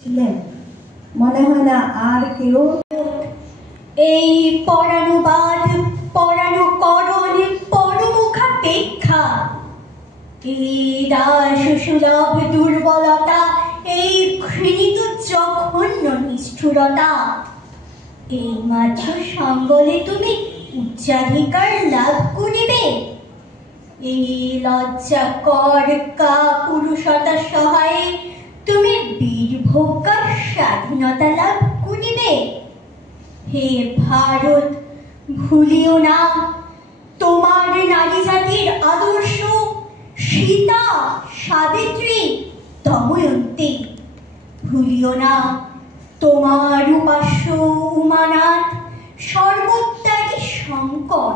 মনে হয় না আর কেউ এই পরানুবাদ পরানুকরণ পরমুখাপেক্ষা এই দাস সুলভ দুর্বলতা এই ঘৃণিত জঘন্য নিষ্ঠুরতা এই মাত্র সঙ্গলে তুমি উচ্চাধিকার লাভ করিবে। এই লজ্জাকর কাপুরুষতা সহায়ে তুমি বীরভোগ্য স্বাধীনতা লাভ করিবে। হে ভারত, ভুলিও না তোমার নারী জাতির আদর্শ সীতা, সাবিত্রী, দময়ন্তী। ভুলিও না তোমার উপাস্য উমানাথ, সর্বত্যাগী শঙ্কর।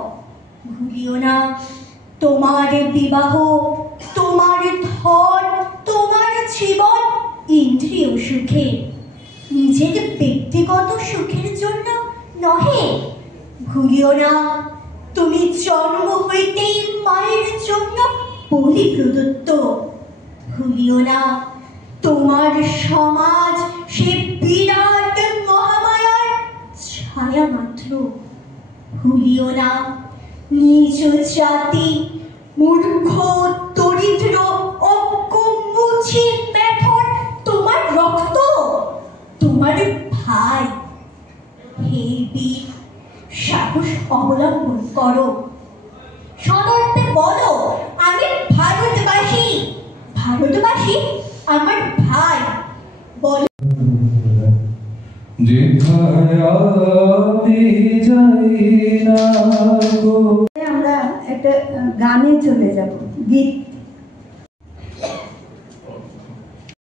ভুলিও না তোমার বিবাহ, তোমার ধন, তোমার জীবন ইন্দ্রিয় সুখে, নিজের ব্যক্তিগত সুখের জন্য নহে। ভুলিও না তুমি জন্ম হইতেই মায়ের জন্য বলি প্রদত্ত। ভুলিও না তোমার সমাজ সে বিরাট মহামায়ার ছায়া মাত্র। ভুলিও না নিজ জাতি মূর্খ দরিদ্র অজ্ঞ মুছি মেথর তোমার রক্ত, তোমার ভাই। হে বীর, সাহস অবলম্বন করো, সদর্পে বলো আমি ভারতবাসী, ভারতবাসী আমার ভাই। বলো আমরা একটা গানে চলে যাব, গীত